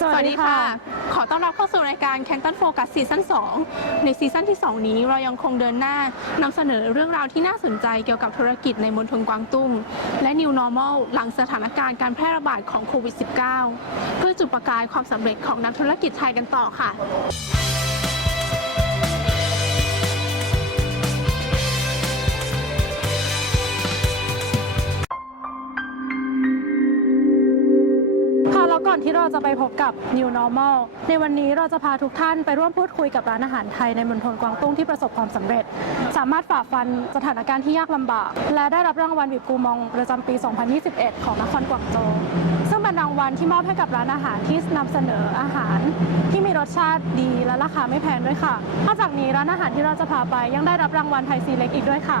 สวัสดีค่ะ ขอต้อนรับเข้าสู่รายการ Canton Focus ซีซั่น2ในซีซั่นที่ 2 นี้เรายังคงเดินหน้านำเสนอเรื่องราวที่น่าสนใจเกี่ยวกับธุรกิจในมณฑลกวางตุ้ง และ New Normal หลังสถานการณ์การแพร่ระบาดของโควิด -19 เพื่อจุดประกายความสำเร็จของนักธุรกิจไทยกันต่อค่ะ ก่อนที่เราจะไปพบกับ New Normal ในวันนี้เราจะพาทุกท่านไปร่วมพูดคุยกับร้านอาหารไทยในมณฑลกวางตุ้งที่ประสบความสำเร็จ สามารถฝ่าฟันสถานการณ์ที่ยากลำบาก และได้รับรางวัลวิบกูมองประจำปี 2021 ของนครกวางโจวซึ่งเป็นรางวัลที่มอบให้กับร้านอาหารที่นำเสนออาหาร ที่มีรสชาติดีและราคาไม่แพงด้วยค่ะนอกจากนี้ร้านอาหารที่เราจะพาไปยังได้รับรางวัลไทยซีเล็กอีกด้วยค่ะ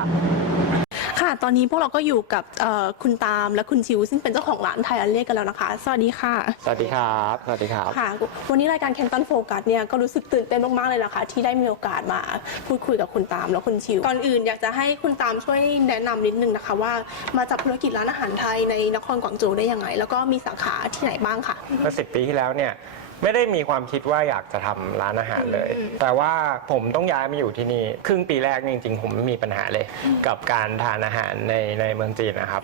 ค่ะ ตอนนี้พวกเราก็อยู่กับเอ่อคุณตามและคุณชิวซึ่งเป็นเจ้าของร้านไทยอันเล่กันแล้วนะคะ สวัสดีค่ะ สวัสดีครับ สวัสดีครับ ค่ะ วันนี้รายการ Canton Focus เนี่ยก็รู้สึกตื่นเต้นมาก ๆ เลยนะคะ ที่ได้มีโอกาสมาพูดคุยกับคุณตามและคุณชิวก่อนอื่นอยากจะให้คุณตามช่วยแนะนำนิดนึงนะคะ ว่ามาจับธุรกิจร้านอาหารไทยในนครกวางโจวได้ยังไง แล้วก็มีสาขาที่ไหนบ้างค่ะ เมื่อสิปีที่แล้วเนี่ย ไม่ได้มีความคิดว่าอยากจะทำร้านอาหารเลย แต่ว่าผมต้องย้ายมาอยู่ที่นี่ ครึ่งปีแรกจริงๆ ผมไม่มีปัญหาเลย กับการทานอาหารในในเมืองจีนนะครับ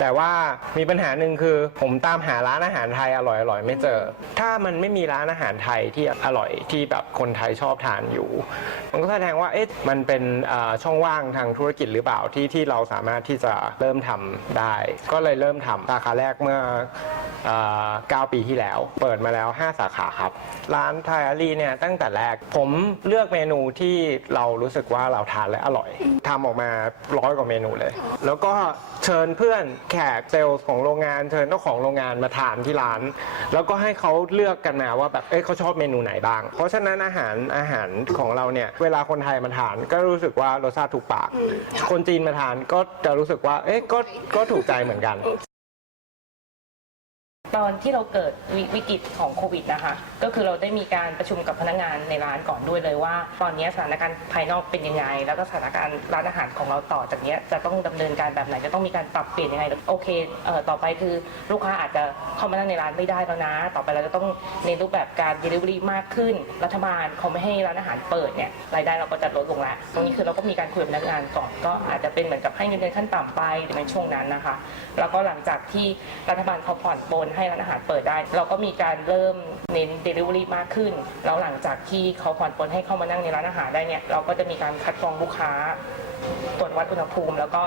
แต่ว่ามีปัญหาหนึ่งคือ ผมตามหาร้านอาหารไทยอร่อยๆไม่เจอ ถ้ามันไม่มีร้านอาหารไทยที่อร่อยที่แบบคนไทยชอบทานอยู่ มันก็แสดงว่าเอ๊ะมันเป็นเอ่อช่องว่างทางธุรกิจหรือเปล่าที่ที่เราสามารถที่จะเริ่มทำได้ ก็เลยเริ่มทำสาขาแรกเมื่อเอ่อ 9 ปีที่แล้ว เปิดมาแล้ว 5 สาขาครับ ร้านไทยอารีเนี่ยตั้งแต่แรกผมเลือกเมนูที่เรารู้สึกว่าเราทานและอร่อยทำออกมาร้อยกว่าเมนูเลย แล้วก็เชิญเพื่อนแขกเซลล์ของโรงงาน เชิญเจ้าของโรงงานมาทานที่ร้าน แล้วก็ให้เขาเลือกกันมาว่าแบบเอ้ยเขาชอบเมนูไหนบ้าง เพราะฉะนั้นอาหารอาหารของเราเนี่ยเวลาคนไทยมาทานก็รู้สึกว่ารสชาติถูกปาก คนจีนมาทานก็จะรู้สึกว่าเอ๊ะก็ก็ถูกใจเหมือนกัน ตอนที่เราเกิดววิกฤตของโควิดนะคะ ก็คือเราได้มีการประชุมกับพนักงานในร้านก่อนด้วยเลยว่า ตอนนี้สถานการณ์ภายนอกเป็นยังไง แล้วก็สถานการณ์ร้านอาหารของเราต่อจากนี้จะต้องดำเนินการแบบไหนจะต้องมีการปรับเปลี่ยนยังไงโอเคเอ่อต่อไปคือลูกค้าอาจจะเข้ามานั่งในร้านไม่ได้แล้วนะ ต่อไปเราจะต้องในรูปแบบการ Delivery มากขึ้น รัฐบาลเขาไม่ให้ร้านอาหารเปิดเนี่ยรายได้เราก็จะลดลงล้วตรงนี้คือเราก็มีการคุยกับพนักงานก่อนก็อาจจะเป็นเหมือนกับให้เงินเดือนขั้นต่ำไปในช่วงนั้นนะคะ แล้วก็หลังจากที่รัฐบาลเขาผ่อนปลนใให้ร้านอาหารเปิดได้ เราก็มีการเริ่มเน้น Delivery มากขึ้น แล้วหลังจากที่เขาผ่อนปลนให้เข้ามานั่งในร้านอาหารได้เนี่ยเราก็จะมีการคัดกรองลูกค้าตรวจวัดอุณหภูมิ แล้วก็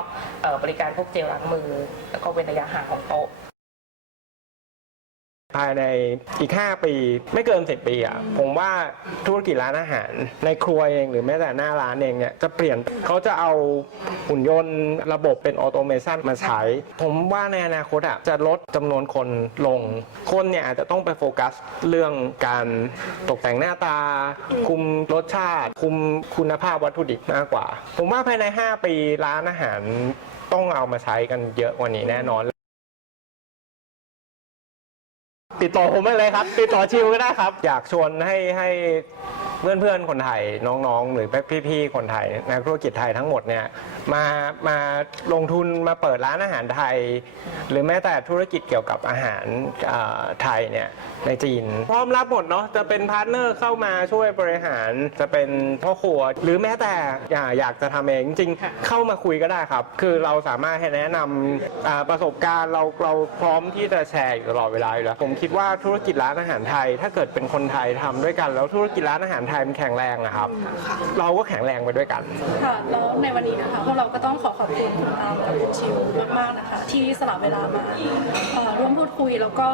บริการพวกเจลล้างมือ แล้วก็เว้นระยะห่างของโต๊ะ ภายในอีก 5 ปี ไม่เกิน 10 ปีอะผมว่าธุรกิจร้านอาหาร ในครัวเองหรือแม้แต่หน้าร้านเองเนี่ยจะเปลี่ยนเขาจะเอาหุ่นยนต์ระบบเป็นออโตเมชันมาใช้ ผมว่าในอนาคตอะจะลดจำนวนคนลง คนเนี่ยอาจจะต้องไปโฟกัสเรื่องการตกแต่งหน้าตา คุมรสชาติ คุมคุณภาพวัตถุดิบมากกว่า ผมว่าภายใน 5 ปีร้านอาหารต้องเอามาใช้กันเยอะกว่านี้แน่นอน ติดต่อผมไมาเลยครับ ติดต่อชิวก็ได้ครับ อยากชวนให้ให้ เพื่อนๆคนไทยน้องๆ หรือพี่ๆคนไทยนักธุรกิจไทยทั้งหมดเนี่ยมามาลงทุนมาเปิดร้านอาหารไทย หรือแม้แต่ธุรกิจเกี่ยวกับอาหารเอ่อไทยเนี่ยในจีน พร้อมรับหมดเนาะจะเป็นพาร์ทเนอร์เข้ามาช่วยบริหารจะเป็นพ่อครัว หรือแม้แต่อยากอยากจะทำเองจริงๆเข้ามาคุยก็ได้ครับ คือเราสามารถให้แนะนำอ่าประสบการณ์เราเราพร้อมที่จะแชร์อยู่ตลอดเวลาอยู่แล้วผมคิดว่าธุรกิจร้านอาหารไทย ถ้าเกิดเป็นคนไทยทำด้วยกันแล้วธุรกิจร้านอาหารไทยมันแข็งแรงนะครับ เราก็แข็งแรงไปด้วยกัน ค่ะแล้วในวันนี้นะคะพวกเราก็ต้องขอขอบคุณคุณตามกับคุณชิวมากๆนะคะ ที่สละเวลามาเอ่อร่วมพูดคุยแล้วก็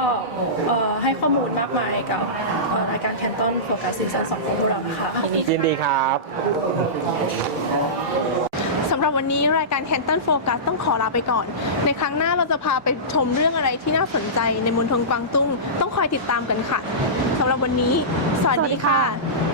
เอ่อให้ข้อมูลมากมายกับเอ่อรายการแคนตันโฟกัสซีซั่นสองของพวกเรานะคะ ยินดีครับ สำหรับวันนี้รายการ Canton Focus ต้องขอลาไปก่อน ในครั้งหน้าเราจะพาไปชมเรื่องอะไรที่น่าสนใจในมณฑลกวางตุ้ง ต้องคอยติดตามกันค่ะ สำหรับวันนี้ สวัสดีค่ะ